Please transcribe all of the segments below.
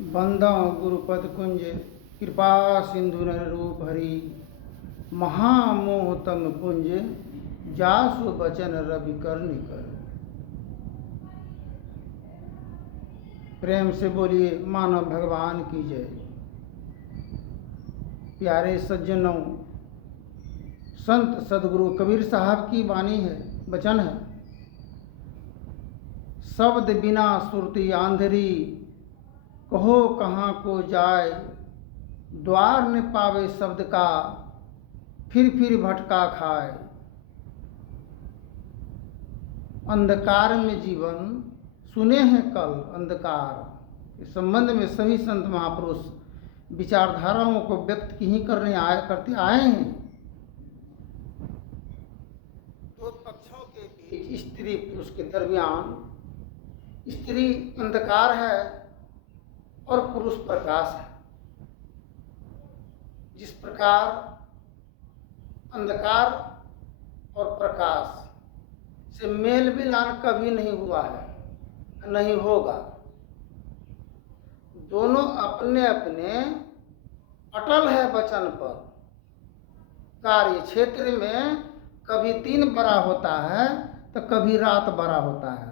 बंदौ गुरुपद कुंज कृपा सिंधु नर रूप हरि महामोहतम कुंज जासु बचन रवि कर निकर। प्रेम से बोलिए मानव भगवान की जय। प्यारे सज्जनों, संत सदगुरु कबीर साहब की वाणी है, वचन है। शब्द बिना सुरती आंधरी, कहो कहाँ को जाए। द्वार न पावे शब्द का, फिर भटका खाए। अंधकार में जीवन सुने हैं कल अंधकार। इस संबंध में सभी संत महापुरुष विचारधाराओं को व्यक्त ही करते आए हैं। दो पक्षों के बीच स्त्री पुरुष के दरमियान स्त्री अंधकार है और पुरुष प्रकाश है। जिस प्रकार अंधकार और प्रकाश से मेल मिलान कभी नहीं हुआ है, नहीं होगा। दोनों अपने अपने अटल है वचन पर। कार्य क्षेत्र में कभी दिन बड़ा होता है तो कभी रात बड़ा होता है।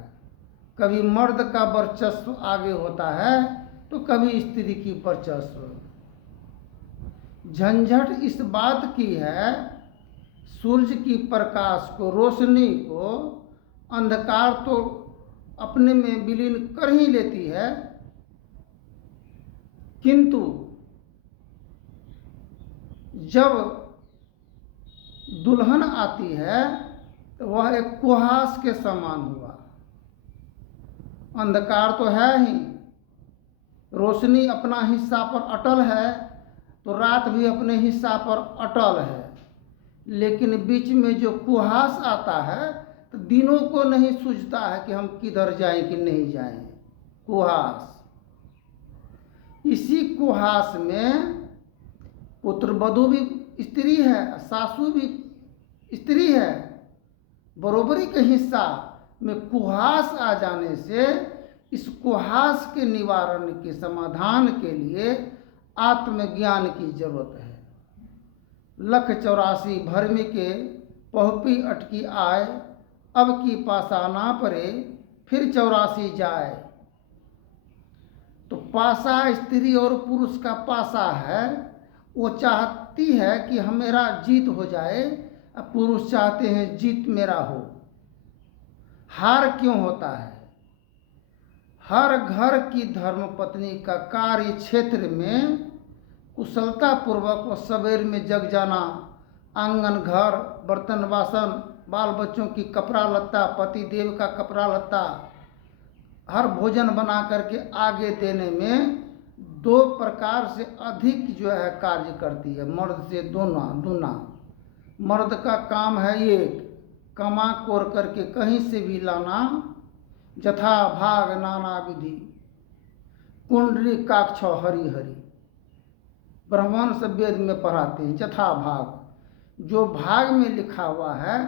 कभी मर्द का वर्चस्व आगे होता है तो कभी स्त्री की वर्चस्व। झंझट इस बात की है, सूरज की प्रकाश को, रोशनी को अंधकार तो अपने में विलीन कर ही लेती है, किंतु जब दुल्हन आती है तो वह एक कुहास के समान हुआ। अंधकार तो है ही, रोशनी अपना हिस्सा पर अटल है तो रात भी अपने हिस्सा पर अटल है। लेकिन बीच में जो कुहास आता है तो दिनों को नहीं सूझता है कि हम किधर जाएं कि नहीं जाएं। कुहास, इसी कुहास में पुत्र वधू भी स्त्री है, सासू भी स्त्री है। बरोबरी के हिस्सा में कुहास आ जाने से इस कुहास के निवारण के समाधान के लिए आत्मज्ञान की जरूरत है। लख 84 भरमी के पहुपी अटकी आए, अब की पासा ना परे फिर 84 जाए। तो पासा स्त्री और पुरुष का पासा है। वो चाहती है कि हम मेरा जीत हो जाए, अब पुरुष चाहते हैं जीत मेरा हो। हार क्यों होता है? हर घर की धर्म पत्नी का कार्य क्षेत्र में कुशलता पूर्वक व सवेर में जग जाना, आंगन घर बर्तन बासन बाल बच्चों की कपड़ा लत्ता, पति देव का कपड़ा लत्ता, हर भोजन बना करके आगे देने में 2 प्रकार से अधिक जो है कार्य करती है, मर्द से दूना। मर्द का काम है एक, कमा कोर करके कहीं से भी लाना, जथा भाग नाना विधि, कुंडली काक्ष हरि हरि। ब्राह्मण से वेद में पढ़ाते हैं जथा भाग, जो भाग में लिखा हुआ है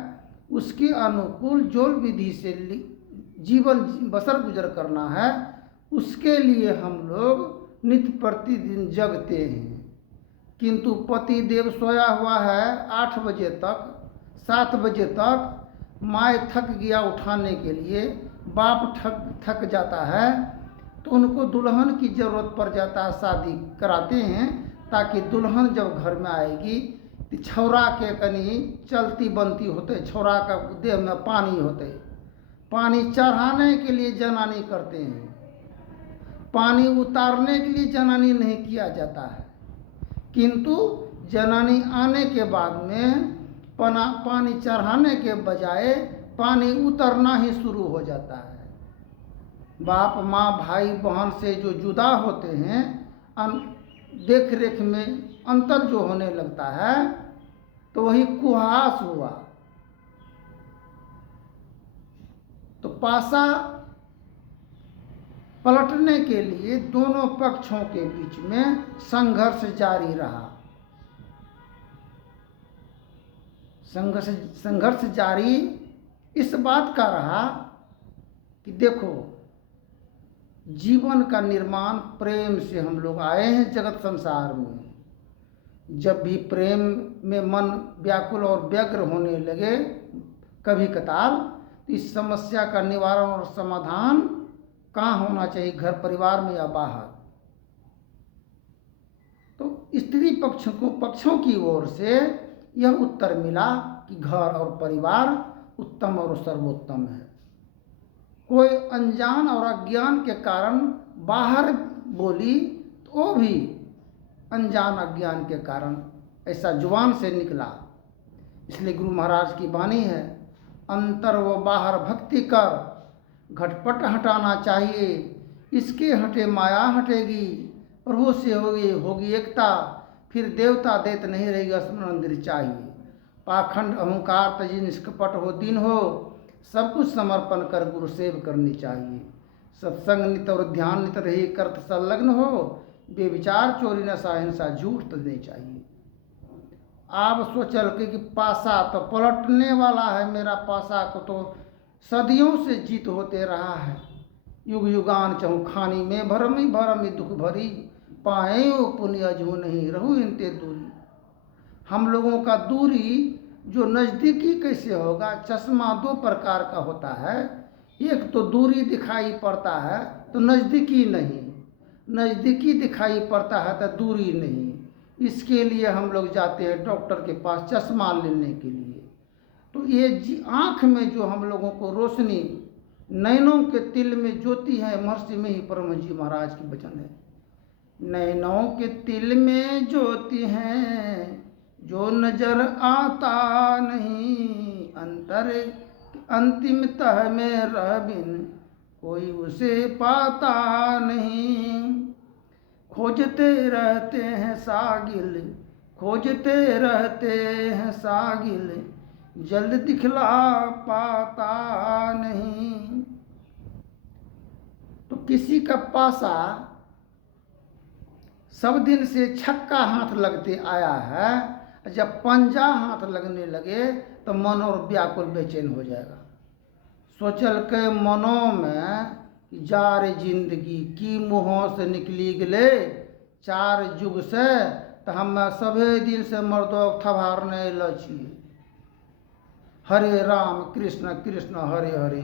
उसके अनुकूल जो विधि से जीवन बसर गुजर करना है, उसके लिए हम लोग नित्य प्रतिदिन जगते हैं। किंतु पति देव सोया हुआ है 8 बजे तक, 7 बजे तक, माँ थक गया उठाने के लिए, बाप थक जाता है, तो उनको दुल्हन की जरूरत पड़ जाता है। शादी कराते हैं ताकि दुल्हन जब घर में आएगी तो छौरा के कनी चलती बनती होते, छौरा का देह में पानी होते। पानी चढ़ाने के लिए जनानी करते हैं, पानी उतारने के लिए जनानी नहीं किया जाता है। किंतु जनानी आने के बाद में पानी चढ़ाने के बजाय पानी उतरना ही शुरू हो जाता है। बाप माँ भाई बहन से जो जुदा होते हैं, देख रेख में अंतर जो होने लगता है, तो वही कुहास हुआ। तो पासा पलटने के लिए दोनों पक्षों के बीच में संघर्ष जारी रहा। संघर्ष जारी इस बात का रहा कि देखो, जीवन का निर्माण प्रेम से हम लोग आए हैं जगत संसार में। जब भी प्रेम में मन व्याकुल और व्यग्र होने लगे कभी कताल, तो इस समस्या का निवारण और समाधान कहाँ होना चाहिए, घर परिवार में या बाहर। तो स्त्री पक्षों की ओर से यह उत्तर मिला कि घर और परिवार उत्तम और सर्वोत्तम है। कोई अनजान और अज्ञान के कारण बाहर बोली तो वो भी अनजान अज्ञान के कारण ऐसा जुबान से निकला। इसलिए गुरु महाराज की वाणी है, अंतर व बाहर भक्ति कर, घटपट हटाना चाहिए, इसके हटे माया हटेगी, प्रभु से होगी एकता, फिर देवता देत नहीं रहेगा मंदिर चाहिए। पाखंड अहंकार तजी निष्कपट हो दिन हो, सब कुछ समर्पण कर गुरु सेव करनी चाहिए। सत्संग नित और ध्यान नित रही, कर्त संलग्न हो, बेविचार चोरी नशा हिंसा झूठ तो नहीं चाहिए। आप सोचल के कि पासा तो पलटने वाला है, मेरा पासा को तो सदियों से जीत होते रहा है। युग युगान चहु खानी में भरमी भरमी दुख भरी, पाए ओ पुण्य अजू नहीं रहू इनते दूरी। हम लोगों का दूरी जो नज़दीकी कैसे होगा, चश्मा दो प्रकार का होता है, एक तो दूरी दिखाई पड़ता है तो नज़दीकी नहीं, नज़दीकी दिखाई पड़ता है तो दूरी नहीं। इसके लिए हम लोग जाते हैं डॉक्टर के पास चश्मा लेने के लिए। तो ये आँख में जो हम लोगों को रोशनी, नैनों के तिल में ज्योति है, महर्षि में ही परम जी महाराज की वचन है। नैनों के तिल में ज्योति है, जो नजर आता नहीं, अंतर अंतिमतः में रह बिन कोई उसे पाता नहीं। खोजते रहते हैं सागिल, खोजते रहते हैं सागिल, जल्द दिखला पाता नहीं। तो किसी का पासा सब दिन से छक्का हाथ लगते आया है, जब पंजा हाथ लगने लगे तो मन और व्याकुल बेचैन हो जाएगा। सोचल के मनों में जार जिंदगी की मुँहों से निकली गले, चार जुग से तो हम सभे दिन से मर्दों थबारने लची। हरे राम कृष्ण कृष्ण हरे हरे,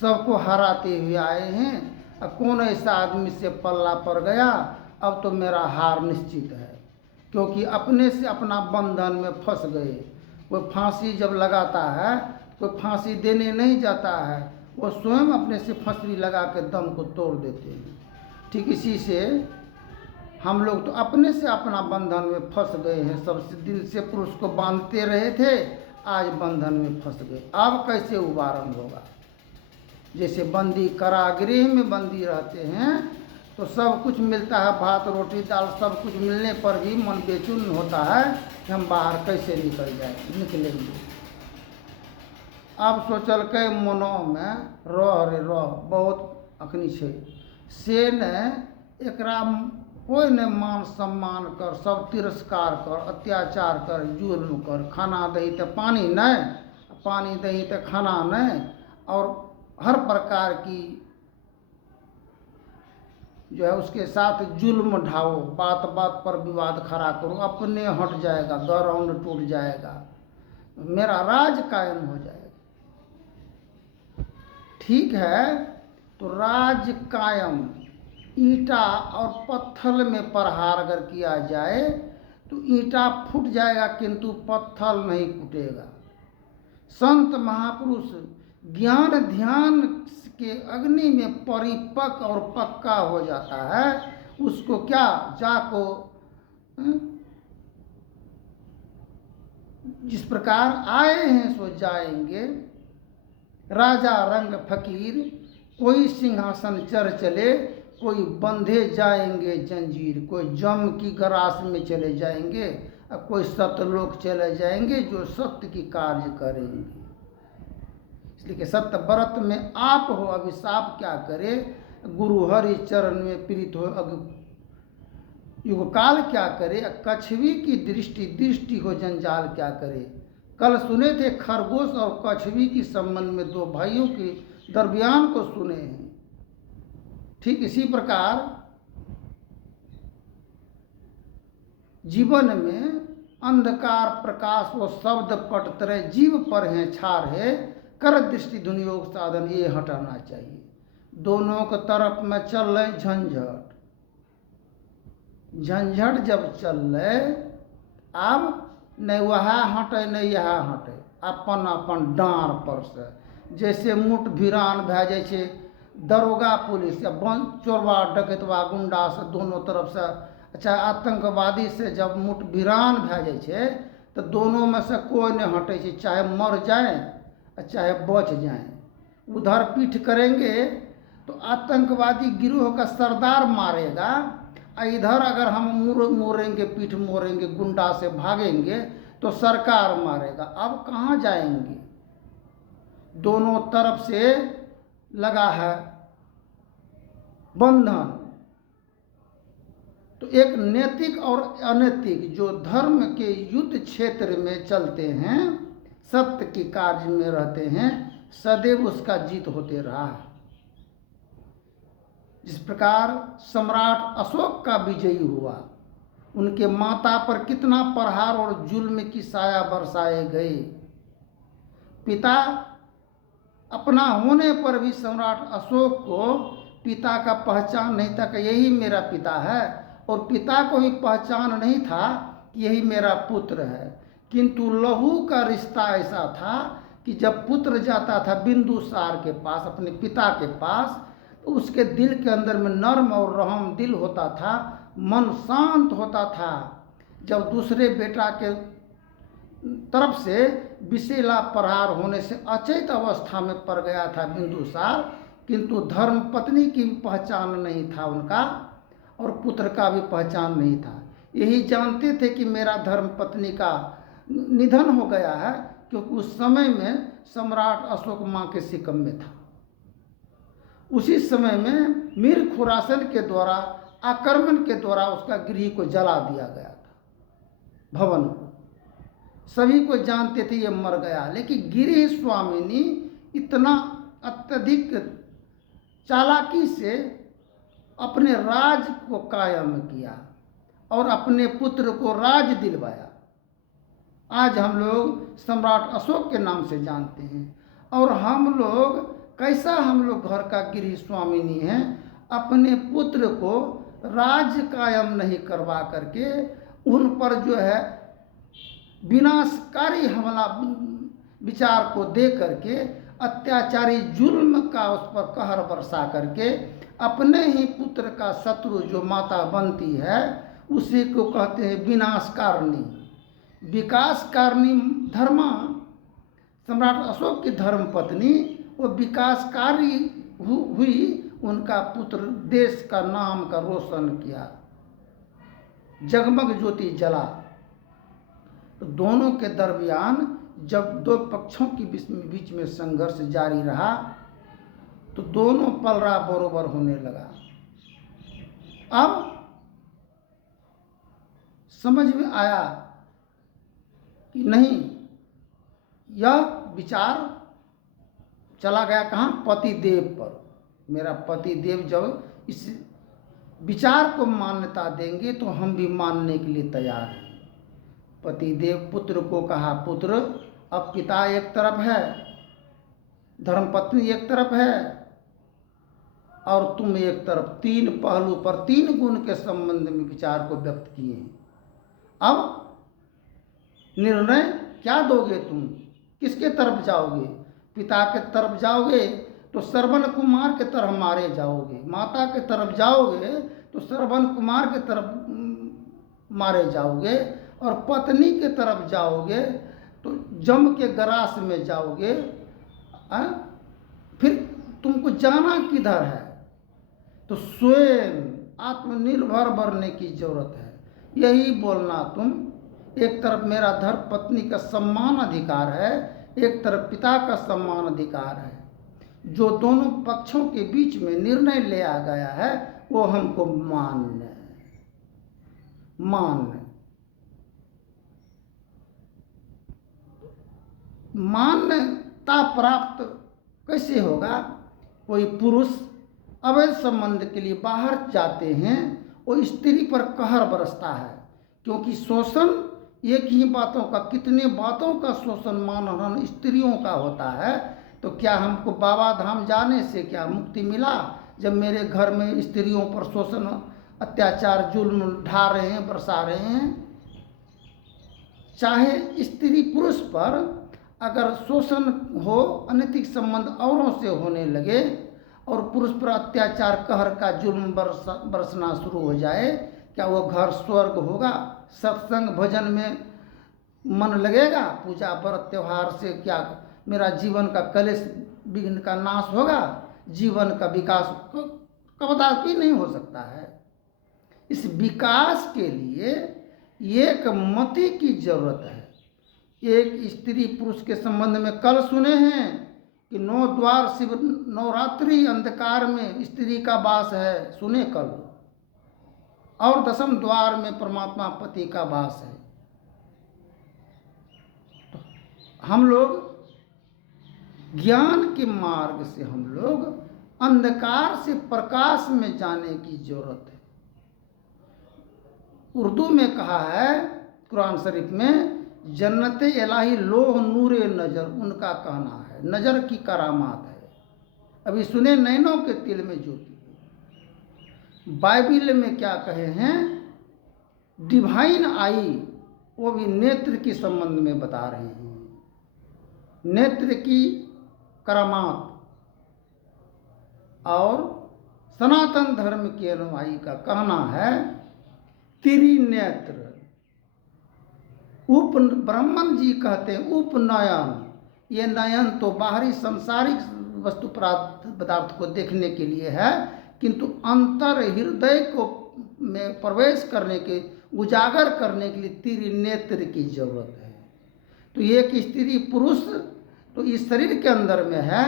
सबको हराते हुए आए हैं। अब कौन ऐसा आदमी से पल्ला पड़ गया, अब तो मेरा हार निश्चित है, क्योंकि अपने से अपना बंधन में फंस गए। कोई फांसी जब लगाता है, कोई फांसी देने नहीं जाता है, वो स्वयं अपने से फंसी लगा के दम को तोड़ देते हैं। ठीक इसी से हम लोग तो अपने से अपना बंधन में फंस गए हैं। सब दिन से पुरुष को बांधते रहे थे, आज बंधन में फंस गए। अब कैसे उबारन होगा। जैसे बंदी कारागृह में बंदी रहते हैं तो सब कुछ मिलता है, भात रोटी दाल सब कुछ मिलने पर भी मन बेचैन होता है कि हम बाहर कैसे निकलेंगे। अब सोचल के मनों में रह रे रह बहुत अखनी छे से न एकरा कोई ने मान सम्मान कर, सब तिरस्कार कर, अत्याचार कर, जुल्म कर, खाना दही तो पानी नहीं, पानी दही तो खाना नहीं, और हर प्रकार की जो है उसके साथ जुल्म ढाओ, बात बात पर विवाद खड़ा करो, अपने हट जाएगा, ग्राउंड टूट जाएगा, मेरा राज कायम हो जाएगा। ठीक है, तो राज कायम ईंटा और पत्थर में प्रहार अगर किया जाए तो ईंटा फूट जाएगा किंतु पत्थर नहीं फूटेगा। संत महापुरुष ज्ञान ध्यान के अग्नि में परिपक्व और पक्का हो जाता है, उसको क्या जाको जिस प्रकार आए हैं सो जाएंगे। राजा रंग फकीर, कोई सिंहासन चढ़ चले, कोई बंधे जाएंगे जंजीर, कोई जम की गरास में चले जाएंगे और कोई सत्यलोक चले जाएंगे जो सत्य की कार्य करेंगे। इसलिए कि सत्य व्रत में आप हो, अभिशाप क्या करे, गुरु हरि चरण में प्रीत हो, युगकाल क्या करे, कछवी की दृष्टि हो जंजाल क्या करे। कल सुने थे खरगोश और कछवी की संबंध में दो भाइयों के दरमियान को सुने हैं। ठीक इसी प्रकार जीवन में अंधकार प्रकाश वो शब्द पट तरह जीव पर है छार है, कर दृष्टि दुनियोग साधन ये हटाना चाहिए। दोनों के तरफ में चल रहे झंझट, झंझट जब चल रहे, अब नहीं वह हटे नहीं यह हटे, अपन अपन डाँर पर से जैसे मुठ भिरान भै जाइ छै, दरोगा पुलिस या चोरवा डकैतवा गुंडा से दोनों तरफ से चाहे आतंकवादी से जब मुठ भिरान भै जाइ छै तो दोनों में से कोई नहीं हटे छै, चाहे मर जाए चाहे बच जाए। उधर पीठ करेंगे तो आतंकवादी गिरोह का सरदार मारेगा, इधर अगर हम मोड़ेंगे पीठ मोड़ेंगे गुंडा से भागेंगे तो सरकार मारेगा। अब कहाँ जाएंगे? दोनों तरफ से लगा है बंधन। तो एक नैतिक और अनैतिक जो धर्म के युद्ध क्षेत्र में चलते हैं, सत्य के कार्य में रहते हैं, सदैव उसका जीत होते रहा है। जिस प्रकार सम्राट अशोक का विजयी हुआ, उनके माता पर कितना प्रहार और जुल्म की साया बरसाए गए। पिता अपना होने पर भी सम्राट अशोक को पिता का पहचान नहीं था कि यही मेरा पिता है, और पिता को भी पहचान नहीं था कि यही मेरा पुत्र है। किंतु लहू का रिश्ता ऐसा था कि जब पुत्र जाता था बिंदुसार के पास, अपने पिता के पास, तो उसके दिल के अंदर में नर्म और रहम दिल होता था, मन शांत होता था। जब दूसरे बेटा के तरफ से विषैला प्रहार होने से अचेत अवस्था में पड़ गया था बिंदुसार, किंतु धर्म पत्नी की पहचान नहीं था उनका, और पुत्र का भी पहचान नहीं था। यही जानते थे कि मेरा धर्म पत्नी का निधन हो गया है, क्योंकि उस समय में सम्राट अशोक माँ के सिकम में था। उसी समय में मीर खुरासन के द्वारा आक्रमण के द्वारा उसका गृह को जला दिया गया था, भवन को। सभी को जानते थे ये मर गया, लेकिन गिरिह स्वामिनी इतना अत्यधिक चालाकी से अपने राज को कायम किया और अपने पुत्र को राज दिलवाया। आज हम लोग सम्राट अशोक के नाम से जानते हैं। और हम लोग कैसा, हम लोग घर का गिरिह स्वामिनी हैं, अपने पुत्र को राज कायम नहीं करवा करके उन पर जो है विनाशकारी हमला विचार को दे करके अत्याचारी जुल्म का उस पर कहर बरसा करके अपने ही पुत्र का शत्रु जो माता बनती है उसी को कहते हैं विनाशकारिणी। विकासकारिणी धर्मा, सम्राट अशोक की धर्म पत्नी वो विकासकारी हुई, उनका पुत्र देश का नाम का रोशन किया, जगमग ज्योति जला। तो दोनों के दरमियान जब दो पक्षों के बीच में संघर्ष जारी रहा तो दोनों पलड़ा बरोबर होने लगा। अब समझ में आया कि नहीं, यह विचार चला गया कहाँ, पति देव पर। मेरा पति देव जब इस विचार को मान्यता देंगे तो हम भी मानने के लिए तैयार हैं। पति देव पुत्र को कहा, पुत्र अब पिता एक तरफ है, धर्मपत्नी एक तरफ है और तुम एक तरफ, तीन पहलू पर तीन गुण के संबंध में विचार को व्यक्त किए हैं। अब निर्णय क्या दोगे तुम, किसके तरफ जाओगे? पिता के तरफ जाओगे तो श्रवण कुमार के तरफ मारे जाओगे, माता के तरफ जाओगे तो श्रवण कुमार के तरफ मारे जाओगे, और पत्नी के तरफ जाओगे तो जम के गरास में जाओगे। फिर तुमको जाना किधर है? तो स्वयं आत्मनिर्भर बनने की जरूरत है। यही बोलना तुम, एक तरफ मेरा धर्म पत्नी का सम्मान अधिकार है, एक तरफ पिता का सम्मान अधिकार है। जो दोनों पक्षों के बीच में निर्णय लिया गया है वो हमको मान्य मान्यता प्राप्त कैसे होगा? कोई पुरुष अवैध संबंध के लिए बाहर जाते हैं, वो स्त्री पर कहर बरसता है, क्योंकि शोषण एक ही बातों का, कितने बातों का शोषण मानहानि स्त्रियों का होता है। तो क्या हमको बाबा धाम जाने से क्या मुक्ति मिला, जब मेरे घर में स्त्रियों पर शोषण, अत्याचार, जुल्म ढा रहे हैं, बरसा रहे हैं। चाहे स्त्री पुरुष पर अगर शोषण हो, अनैतिक संबंध औरों से होने लगे और पुरुष पर अत्याचार, कहर का जुल्म बरसना शुरू हो जाए, क्या वो घर स्वर्ग होगा? सत्संग भजन में मन लगेगा? पूजा व्रत त्योहार से क्या मेरा जीवन का कलेश विघ्न का नाश होगा? जीवन का विकास कदापि नहीं हो सकता है। इस विकास के लिए एक मति की जरूरत है। एक स्त्री पुरुष के संबंध में कल सुने हैं कि 9 द्वार शिव नवरात्रि अंधकार में स्त्री का वास है, सुने कल, और 10वें द्वार में परमात्मा पति का वास है। तो हम लोग ज्ञान के मार्ग से हम लोग अंधकार से प्रकाश में जाने की जरूरत है। उर्दू में कहा है कुरान शरीफ में, जन्नते इलाही लोह नूरे नज़र, उनका कहना है, नज़र की करामात है। अभी सुने, नैनों के तिल में ज्योति है। बाइबिल में क्या कहे हैं, डिवाइन आई, वो भी नेत्र के संबंध में बता रहे हैं, नेत्र की करामात। और सनातन धर्म के अनुयायी का कहना है त्रिनेत्र। ब्राह्मण जी कहते हैं उपनयन, ये नयन तो बाहरी संसारिक वस्तु पदार्थ को देखने के लिए है, किंतु अंतर हृदय को में प्रवेश करने के, उजागर करने के लिए त्रिनेत्र की जरूरत है। तो एक स्त्री पुरुष तो इस शरीर के अंदर में है,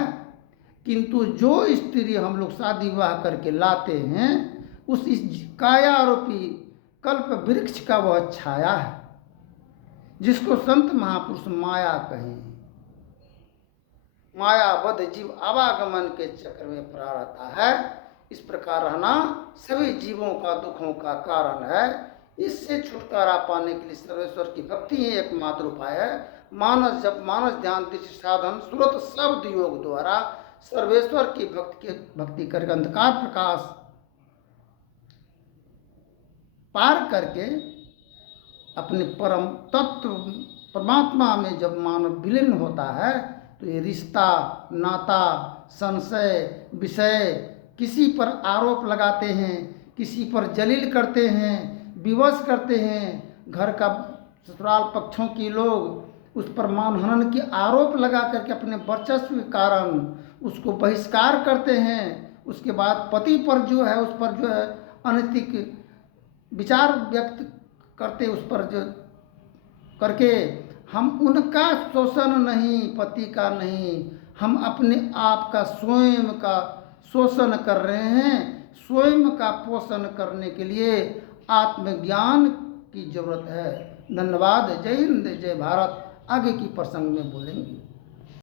किंतु जो स्त्री हम लोग शादी विवाह करके लाते हैं, उस कायारूपी कल्प वृक्ष का वह छाया है, जिसको संत महापुरुष माया कहें। मायाबद्ध जीव आवागमन के चक्र में पड़ा रहता है। इस प्रकार रहना सभी जीवों का दुखों का कारण है। इससे छुटकारा पाने के लिए सर्वेश्वर की भक्ति ही एकमात्र उपाय है। मानस जब मानस ध्यान दृष्टि साधन सुरत शब्द योग द्वारा सर्वेश्वर की भक्ति करके अंधकार प्रकाश पार करके अपने परम तत्व परमात्मा में जब मानव विलीन होता है, तो ये रिश्ता, नाता, संशय, विषय, किसी पर आरोप लगाते हैं, किसी पर जलील करते हैं, विवश करते हैं। घर का ससुराल पक्षों की लोग उस पर मानहानि की आरोप लगा करके अपने वर्चस्व के कारण उसको बहिष्कार करते हैं। उसके बाद पति पर जो है, उस पर जो है अनैतिक विचार व्यक्त करते, उस पर जो करके हम उनका शोषण नहीं, पति का नहीं, हम अपने आप का स्वयं का शोषण कर रहे हैं। स्वयं का पोषण करने के लिए आत्मज्ञान की जरूरत है। धन्यवाद। जय हिंद, जय भारत। आगे की प्रसंग में बोलेंगे।